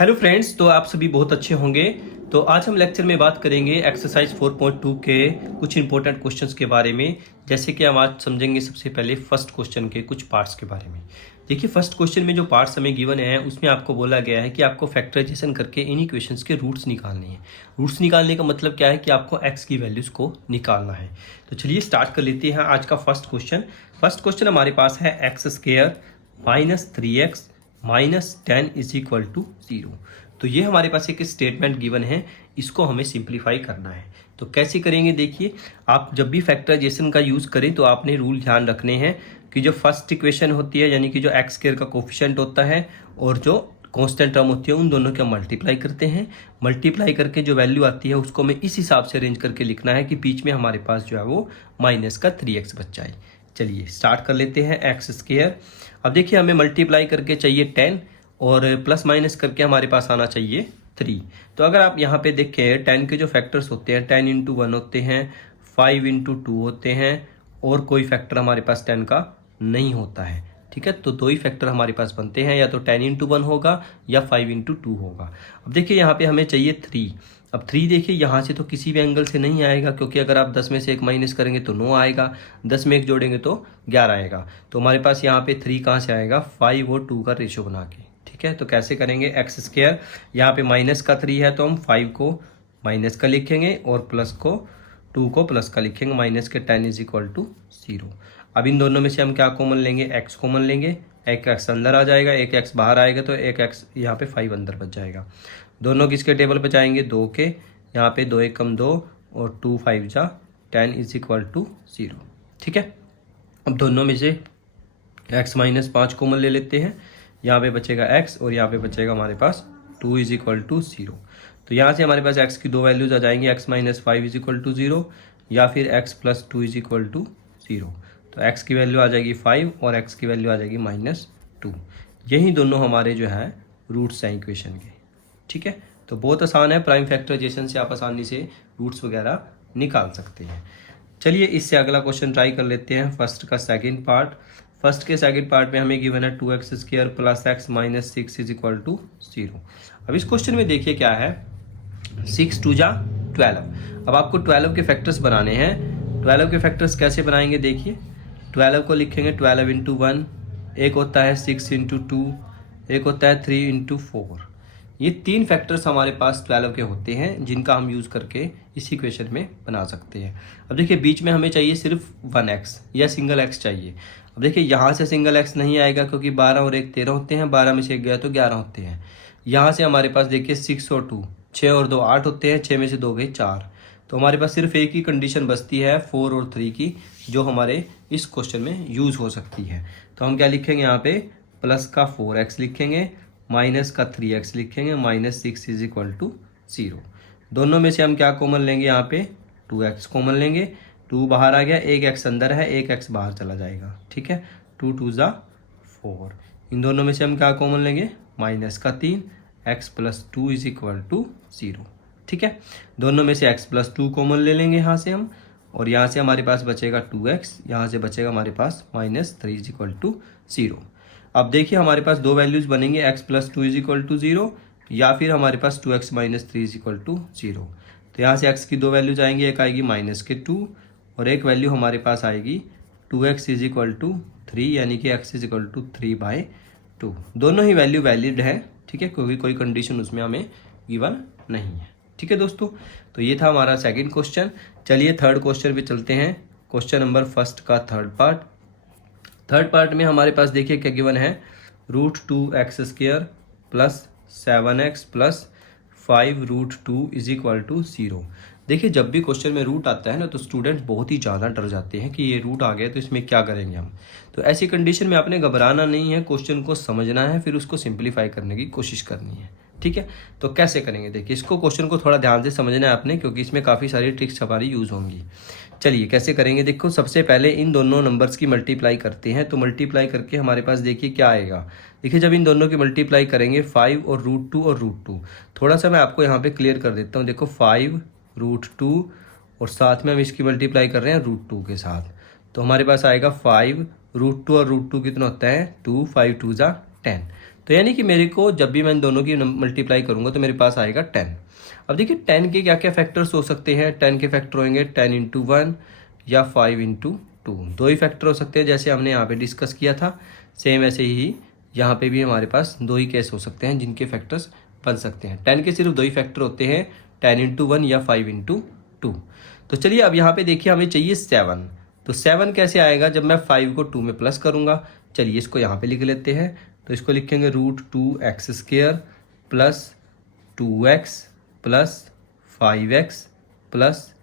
Hello friends, तो आप सभी बहुत अच्छे होंगे। तो आज हम लेक्चर में बात करेंगे एक्सरसाइज 4.2 के कुछ इंपॉर्टेंट क्वेश्चंस के बारे में। जैसे कि हम आज समझेंगे सबसे पहले फर्स्ट क्वेश्चन के कुछ पार्ट्स के बारे में। देखिए, फर्स्ट क्वेश्चन में जो पार्ट्स हमें गिवन है उसमें आपको बोला गया है कि आपको फैक्टराइजेशन करके इन इक्वेशंस के रूट्स निकालने हैं। रूट्स निकालने का मतलब क्या है कि आपको एक्स की वैल्यूज को निकालना है। तो चलिए स्टार्ट कर लेते हैं आज का फर्स्ट क्वेश्चन। फर्स्ट क्वेश्चन हमारे पास है x square minus 3x minus 10 is equal to 0। तो ये हमारे पास एक स्टेटमेंट गिवन है, इसको हमें सिंप्लीफाई करना है। तो कैसे करेंगे, देखिए आप जब भी फैक्टराइजेशन का यूज़ करें तो आपने रूल ध्यान रखने हैं कि जो फर्स्ट इक्वेशन होती है यानी कि जो एक्स स्क्वायर का कोफिशिएंट होता है और जो कांस्टेंट टर्म होती है उन दोनों के मल्टीप्लाई करते हैं। मल्टीप्लाई करके जो वैल्यू आती है उसको हमें इस हिसाब से अरेंज करके लिखना है कि बीच में हमारे पास जो है वो माइनस का 3x बच जाए। चलिए स्टार्ट कर लेते हैं एक्स स्क्वायर। अब देखिए हमें मल्टीप्लाई करके चाहिए 10 और प्लस माइनस करके हमारे पास आना चाहिए 3। तो अगर आप यहाँ पे देखें 10 के जो फैक्टर्स होते हैं 10 इंटू 1 होते हैं, 5 इंटू 2 होते हैं और कोई फैक्टर हमारे पास 10 का नहीं होता है। ठीक है, तो दो ही फैक्टर हमारे पास बनते हैं, या तो 10 इंटू 1 होगा या 5 इंटू 2 होगा। अब देखिए यहाँ पे हमें चाहिए 3। अब 3 देखिए यहाँ से तो किसी भी एंगल से नहीं आएगा, क्योंकि अगर आप 10 में से एक माइनस करेंगे तो 9 आएगा, 10 में एक जोड़ेंगे तो 11 आएगा। तो हमारे पास यहाँ पे 3 कहाँ से आएगा, 5 और 2 का रेशो बना के। ठीक है, तो कैसे करेंगे, एक्स स्क्वायर यहाँ पे माइनस का 3 है तो हम 5 को माइनस का लिखेंगे और प्लस को 2 को प्लस का लिखेंगे। माइनस के 10 इज इक्वल टू 0। अब इन दोनों में से हम क्या कॉमन लेंगे, एक्स कॉमन लेंगे। एक एक्स अंदर आ जाएगा, एक एक्स बाहर आएगा, तो एक एक्स यहाँ पे 5 अंदर बच जाएगा। दोनों किसके टेबल पे जाएंगे, 2 के। यहाँ पे 2 एकम 2 और 2 5 जा 10 इज इक्वल टू 0। ठीक है, अब दोनों में से x माइनस 5 कॉमन ले लेते हैं। यहाँ पे बचेगा x और यहाँ पे बचेगा हमारे पास 2 इज इक्वल टू 0। तो यहाँ से हमारे पास x की दो वैल्यूज आ जाएंगी, x minus 5 is equal to 0 या फिर x plus 2 is equal to 0। तो x की वैल्यू आ जाएगी 5 और x की वैल्यू आ जाएगी माइनस 2। यही दोनों हमारे जो है रूट्स हैं इक्वेशन के। ठीक है, तो बहुत आसान है, प्राइम फैक्टराइजेशन से आप आसानी से रूट्स वगैरह निकाल सकते हैं। चलिए इससे अगला क्वेश्चन ट्राई कर लेते हैं, फर्स्ट का सेकंड पार्ट। फर्स्ट के सेकंड पार्ट में हमें गिवन है 2x square plus x minus 6 is equal to 0। अब इस क्वेश्चन में देखिए क्या है, 6 2 जा 12। अब आपको 12 के फैक्टर्स बनाने हैं। 12 के फैक्टर्स कैसे बनाएंगे, देखिए 12 को लिखेंगे 12 इंटू 1, एक होता है 6 इंटू 2, एक होता है 3 इंटू 4। ये 3 फैक्टर्स हमारे पास 12 के होते हैं जिनका हम यूज़ करके इस इक्वेशन में बना सकते हैं। अब देखिए बीच में हमें चाहिए सिर्फ 1x या सिंगल x चाहिए। अब देखिए यहाँ से सिंगल x नहीं आएगा क्योंकि 12 और 1 13 होते हैं, 12 में से एक गया तो 11 होते हैं। यहाँ से हमारे पास देखिए 6 और 2 6 और 2 8 होते हैं, 6 में से 2 गए 4। तो हमारे पास सिर्फ एक ही कंडीशन बचती है 4 और 3 की, जो हमारे इस क्वेश्चन में यूज़ हो सकती है। तो हम क्या लिखेंगे, यहाँ पे प्लस का 4x लिखेंगे, माइनस का 3x लिखेंगे, माइनस 6 इज इक्वल टू 0। दोनों में से हम क्या कॉमन लेंगे, यहाँ पे 2x कॉमन लेंगे। 2 बाहर आ गया, एक x अंदर है, एक x बाहर चला जाएगा। ठीक है, 2 2 जा 4। इन दोनों में से हम क्या कॉमन लेंगे, माइनस का 3, x plus 2 is equal to 0। ठीक है, दोनों में से x प्लस 2 कॉमन ले लेंगे यहाँ से हम, और यहाँ से हमारे पास बचेगा 2x, यहाँ से बचेगा हमारे पास माइनस 3 इज इक्वल टू 0। अब देखिए हमारे पास दो वैल्यूज बनेंगे, x plus 2 is equal to 0 या फिर हमारे पास 2x minus 3 is equal to 0। तो यहाँ से x की दो वैल्यूज आएंगी, एक आएगी माइनस के 2 और एक वैल्यू हमारे पास आएगी 2x इज इक्वल टू 3, यानी कि x इज इक्वल टू 3/2। दोनों ही वैल्यू वैलिड है। ठीक है, क्योंकि कोई कंडीशन उसमें हमें गिवन नहीं है। ठीक है दोस्तों, तो ये था हमारा सेकंड क्वेश्चन। चलिए थर्ड क्वेश्चन पे चलते हैं, क्वेश्चन नंबर फर्स्ट का थर्ड पार्ट। थर्ड पार्ट में हमारे पास देखिए क्या गिवन है, √2x square plus 7x plus 5 √2 is equal to 0। देखिए जब भी क्वेश्चन में रूट आता है ना तो स्टूडेंट्स बहुत ही ज़्यादा डर जाते हैं कि ये रूट आ गया तो इसमें क्या करेंगे हम। तो ऐसी कंडीशन में आपने घबराना नहीं है, क्वेश्चन को समझना है, फिर उसको सिंप्लीफाई करने की कोशिश करनी है। ठीक है, तो कैसे करेंगे, देखिए इसको क्वेश्चन को थोड़ा ध्यान से समझना है आपने, क्योंकि इसमें काफ़ी सारी ट्रिक्स हमारी यूज़ होंगी। चलिए कैसे करेंगे, देखो सबसे पहले इन दोनों नंबर्स की मल्टीप्लाई करते हैं। तो मल्टीप्लाई करके हमारे पास देखिए क्या आएगा, देखिए जब इन दोनों की मल्टीप्लाई करेंगे 5 और √2 और √2, थोड़ा सा मैं आपको यहाँ पे क्लियर कर देता हूँ। देखो 5 √2 और साथ में हम इसकी मल्टीप्लाई कर रहे हैं √2 के साथ, तो हमारे पास आएगा 5 √2 और √2 कितना होता है 2, 5 2 जा 10। तो यानी कि मेरे को जब भी मैं इन दोनों की मल्टीप्लाई करूंगा तो मेरे पास आएगा 10। अब देखिए 10 के क्या क्या फैक्टर्स हो सकते हैं। 10 के फैक्टर होंगे 10 इंटू 1 या 5 इंटू 2, दो ही फैक्टर हो सकते हैं जैसे हमने यहाँ पे डिस्कस किया था। सेम ऐसे ही यहाँ पे भी हमारे पास दो ही केस हो सकते हैं जिनके फैक्टर्स बन सकते हैं। 10 के सिर्फ दो ही फैक्टर होते हैं, 10 इंटू 1 या 5 इंटू 2। तो चलिए अब यहाँ पे देखिए हमें चाहिए 7। तो 7 कैसे आएगा जब मैं 5 को 2 में प्लस करूँगा। चलिए इसको यहाँ पे लिख लेते हैं। तो इसको लिखेंगे √2x² plus 2x plus 5x plus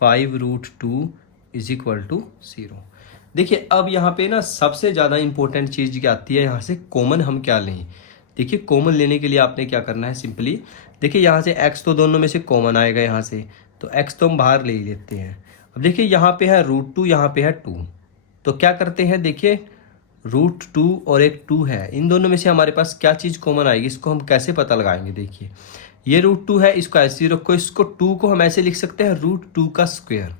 5√2 is equal to 0। देखिए अब यहाँ पे ना सबसे ज़्यादा इंपॉर्टेंट चीज़ क्या आती है, यहाँ से कॉमन हम क्या लें। देखिए कॉमन लेने के लिए आपने क्या करना है, सिंपली देखिए यहाँ से x तो दोनों में से कॉमन आएगा यहाँ से, तो x तो हम बाहर ले ही लेते हैं। अब देखिए यहाँ पे है √2, यहाँ पे है 2, तो क्या करते हैं देखिए √2 और एक 2 है, इन दोनों में से हमारे पास क्या चीज़ कॉमन आएगी, इसको हम कैसे पता लगाएंगे। देखिए ये √2 है, इसको ऐसे ही रखो, इसको 2 को हम ऐसे लिख सकते हैं √2 का स्क्वायर।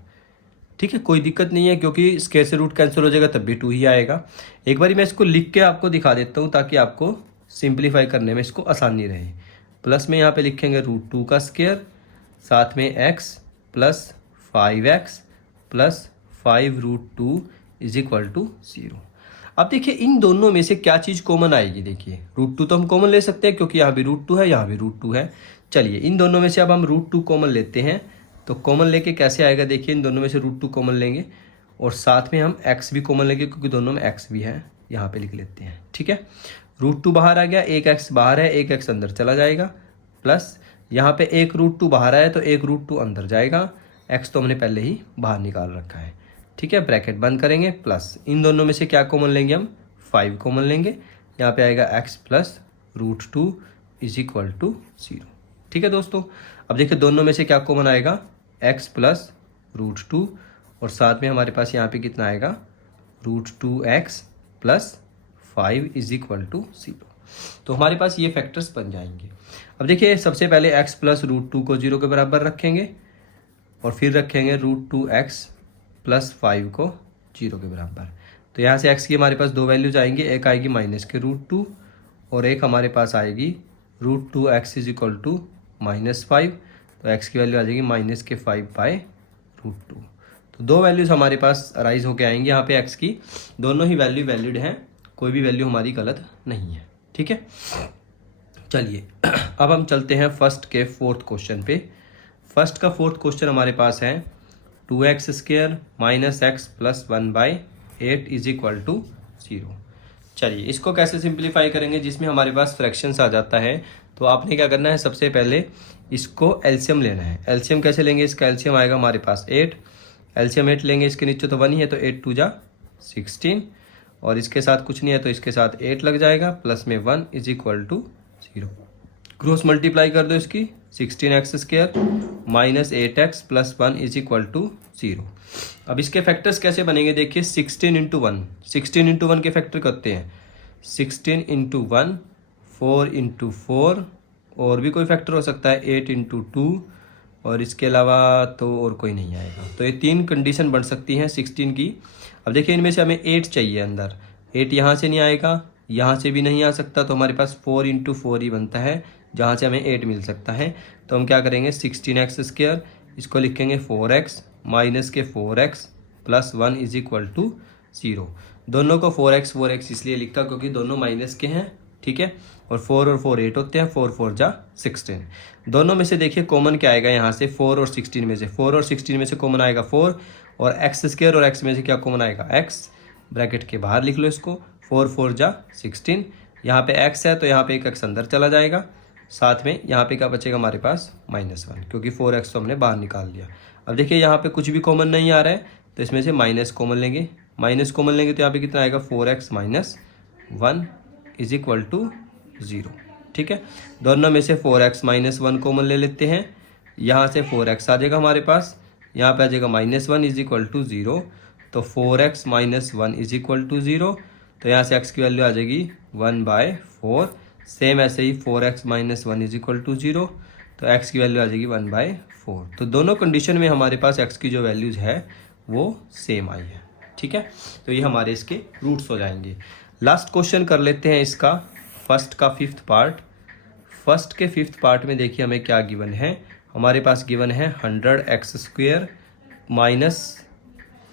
ठीक है, कोई दिक्कत नहीं है क्योंकि स्क्वायर से रूट कैंसिल हो जाएगा तब भी 2 ही आएगा। एक बारी मैं इसको लिख के आपको दिखा देता हूँ ताकि आपको सिंप्लीफाई करने में इसको आसानी रहे। प्लस में यहाँ पे लिखेंगे √2 का स्क्वायर, साथ में x plus 5x plus 5√2 is equal to 0। अब देखिए इन दोनों में से क्या चीज़ कॉमन आएगी। देखिए √2 तो हम कॉमन ले सकते हैं क्योंकि यहाँ भी √2 है, यहाँ भी √2 है। चलिए इन दोनों में से अब हम √2 कॉमन लेते हैं। तो कॉमन लेके कैसे आएगा, देखिए इन दोनों में से √2 कॉमन लेंगे और साथ में हम x भी कॉमन लेंगे क्योंकि दोनों में x भी है, यहाँ पे लिख लेते हैं। ठीक है, √2 बाहर आ गया, एक x बाहर है, एक x अंदर चला जाएगा, प्लस यहाँ पे एक √2 बाहर आया तो एक √2 अंदर जाएगा, x तो हमने पहले ही बाहर निकाल रखा है। ठीक है, ब्रैकेट बंद करेंगे, प्लस इन दोनों में से क्या कॉमन लेंगे, हम 5 कॉमन लेंगे, यहाँ पे आएगा x plus √2 is equal to 0। ठीक है दोस्तों, अब देखिए दोनों में से क्या कॉमन आएगा, x प्लस √2 और साथ में हमारे पास यहाँ पे कितना आएगा √2x plus 5 is equal to 0। तो हमारे पास ये फैक्टर्स बन जाएंगे। अब देखिए सबसे पहले x प्लस √2 को 0 के बराबर रखेंगे और फिर रखेंगे √2x प्लस 5 को 0 के बराबर। तो यहाँ से x की हमारे पास दो वैल्यूज आएंगी, एक आएगी -√2 और एक हमारे पास आएगी √2x इज इक्वल टू -5। तो x की वैल्यू आ जाएगी -5/√2। तो दो वैल्यूज हमारे पास अराइज होके आएंगी यहाँ पे x की, दोनों ही वैल्यू वैलिड हैं, कोई भी वैल्यू हमारी गलत नहीं है। ठीक है, चलिए अब हम चलते हैं फर्स्ट के फोर्थ क्वेश्चन पे। फर्स्ट का फोर्थ क्वेश्चन हमारे पास है 2x² - x plus 1/8 is equal to 0। चलिए इसको कैसे सिंप्लीफाई करेंगे, जिसमें हमारे पास फ्रैक्शंस आ जाता है। तो आपने क्या करना है, सबसे पहले इसको एलसीएम लेना है। एलसीएम कैसे लेंगे, इसका एलसीएम आएगा हमारे पास 8, एलसीएम 8 लेंगे, इसके नीचे तो 1 ही है तो 8 × 2 = 16 और इसके साथ कुछ नहीं है तो इसके साथ 8 लग जाएगा, प्लस में 1 is equal to 0। Cross multiply कर दो इसकी, 16x² minus 8x plus 1 is equal to 0। अब इसके फैक्टर्स कैसे बनेंगे, देखिए 16 × 1, 16 × 1 के फैक्टर करते हैं 16 × 1, 4 × 4 और भी कोई फैक्टर हो सकता है 8 × 2 और इसके अलावा तो और कोई नहीं आएगा। तो ये 3 कंडीशन बन सकती हैं 16 की। अब देखिए इनमें से हमें 8 चाहिए अंदर, 8 यहाँ से नहीं आएगा, यहाँ से भी नहीं आ सकता, तो हमारे पास 4 × 4 ही बनता है जहाँ से हमें 8 मिल सकता है। तो हम क्या करेंगे 16x², इसको लिखेंगे 4x माइनस के 4x plus 1 is equal to 0। दोनों को 4x इसलिए लिखा क्योंकि दोनों माइनस के हैं। ठीक है, और 4 और 4 8 होते हैं, 4 4 = 16। दोनों में से देखिए कॉमन क्या आएगा, यहाँ से 4 और 16 में से 4 और 16 में से कॉमन आएगा 4 और x² और x में से क्या कॉमन आएगा x, ब्रैकेट के बाहर लिख लो इसको, 4 4 = 16। यहाँ पे x है तो यहाँ पे एक x अंदर चला जाएगा, साथ में यहाँ पे क्या बचेगा हमारे पास -1 क्योंकि 4x तो हमने बाहर निकाल लिया। अब देखिए यहाँ पे कुछ भी कॉमन नहीं आ रहा है तो इसमें से माइनस कॉमन लेंगे, माइनस कॉमन लेंगे तो यहाँ पे कितना आएगा 4x - 1 इज इक्वल टू 0। ठीक है, दोनों में से 4x - 1 कॉमन ले लेते हैं, यहाँ से 4x आ जाएगा हमारे पास, यहाँ पे आ जाएगा -1 इज इक्वल टू 0। तो 4x - 1 इज इक्वल टू 0, तो यहाँ से x की वैल्यू आ जाएगी 1/4। सेम ऐसे ही 4x - 1 इज इक्वल टू 0, तो x की वैल्यू आ जाएगी 1/4। तो दोनों कंडीशन में हमारे पास x की जो वैल्यूज़ है वो सेम आई है। ठीक है, तो ये हमारे इसके रूट्स हो जाएंगे। लास्ट क्वेश्चन कर लेते हैं इसका फर्स्ट का फिफ्थ पार्ट। फर्स्ट के फिफ्थ पार्ट में देखिए हमें क्या गिवन है, हमारे पास गिवन है 100x²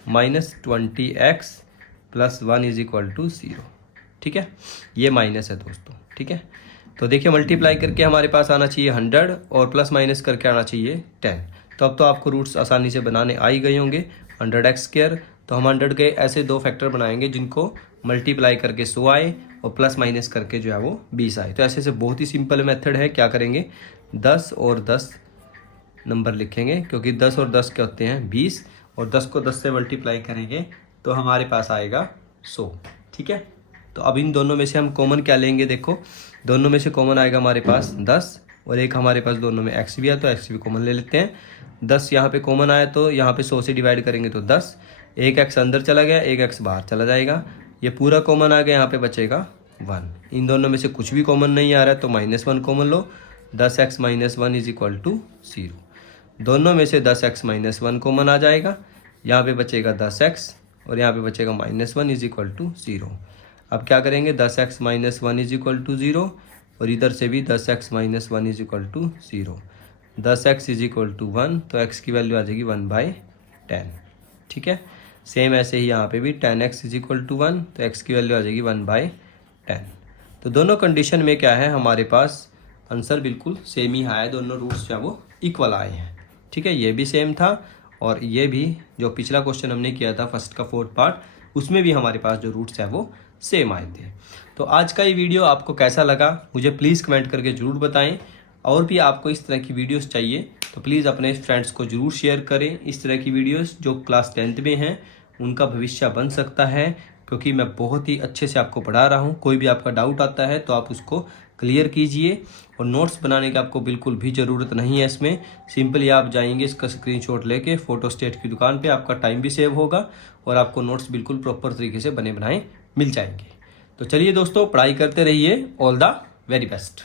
minus 20x plus 1 is equal to 0। ठीक है, ये माइनस है दोस्तों। ठीक है, तो देखिए मल्टीप्लाई करके हमारे पास आना चाहिए 100 और प्लस माइनस करके आना चाहिए 10। तो अब तो आपको रूट्स आसानी से बनाने आ ही गए होंगे। 100x², तो हम 100 के ऐसे दो फैक्टर बनाएंगे जिनको मल्टीप्लाई करके 100 आए और प्लस माइनस करके जो है वो 20 आए। तो ऐसे से बहुत ही सिंपल मेथड है। क्या करेंगे, 10 और 10 नंबर लिखेंगे, क्योंकि 10 और 10 क्या होते हैं 20, और 10 को 10 से मल्टीप्लाई करेंगे तो हमारे पास आएगा 100। ठीक है, तो अब इन दोनों में से हम कॉमन क्या लेंगे, देखो दोनों में से कॉमन आएगा हमारे पास 10, और एक हमारे पास दोनों में x भी है तो x भी कॉमन ले लेते हैं। 10 यहाँ पे कॉमन आया तो यहाँ पे 100 से डिवाइड करेंगे तो 10, एक x अंदर चला गया, एक x बाहर चला जाएगा, ये पूरा कॉमन आ गया, यहाँ पे बचेगा 1। इन दोनों में से कुछ भी कॉमन नहीं आ रहा है तो -1 कॉमन लो, 10x - 1 इज इक्वल टू 0। दोनों में से 10x - 1 कॉमन आ जाएगा, यहाँ पे बचेगा 10x और यहाँ पे बचेगा -1 इज इक्वल टू 0। अब क्या करेंगे, 10x - 1 इज इक्वल टू 0, और इधर से भी 10x - 1 is equal to 0। 10x is equal to 1, तो x की वैल्यू आ जाएगी 1/10। ठीक है, सेम ऐसे ही यहाँ पे भी 10x इज इक्वल टू 1, तो x की वैल्यू आ जाएगी 1/10। तो दोनों कंडीशन में क्या है, हमारे पास आंसर बिल्कुल सेम ही आया, दोनों रूट्स जो है वो इक्वल आए हैं। ठीक है, ये भी सेम था और ये भी, जो पिछला क्वेश्चन हमने किया था फर्स्ट का फोर्थ पार्ट, उसमें भी हमारे पास जो रूट्स है वो सेम आए थे। तो आज का ये वीडियो आपको कैसा लगा मुझे प्लीज़ कमेंट करके ज़रूर बताएं, और भी आपको इस तरह की वीडियोस चाहिए तो प्लीज़ अपने फ्रेंड्स को ज़रूर शेयर करें। इस तरह की वीडियोस जो क्लास 10th में हैं उनका भविष्य बन सकता है, क्योंकि मैं बहुत ही अच्छे से आपको पढ़ा रहा हूँ। कोई भी आपका डाउट आता है तो आप उसको क्लियर कीजिए, और नोट्स बनाने की आपको बिल्कुल भी ज़रूरत नहीं है इसमें। सिंपली आप जाएंगे, इसका स्क्रीनशॉट लेके फोटोस्टेट की दुकान पे, आपका टाइम भी सेव होगा और आपको नोट्स बिल्कुल प्रॉपर तरीके से बने बनाए मिल जाएंगे। तो चलिए दोस्तों, पढ़ाई करते रहिए। All the very best.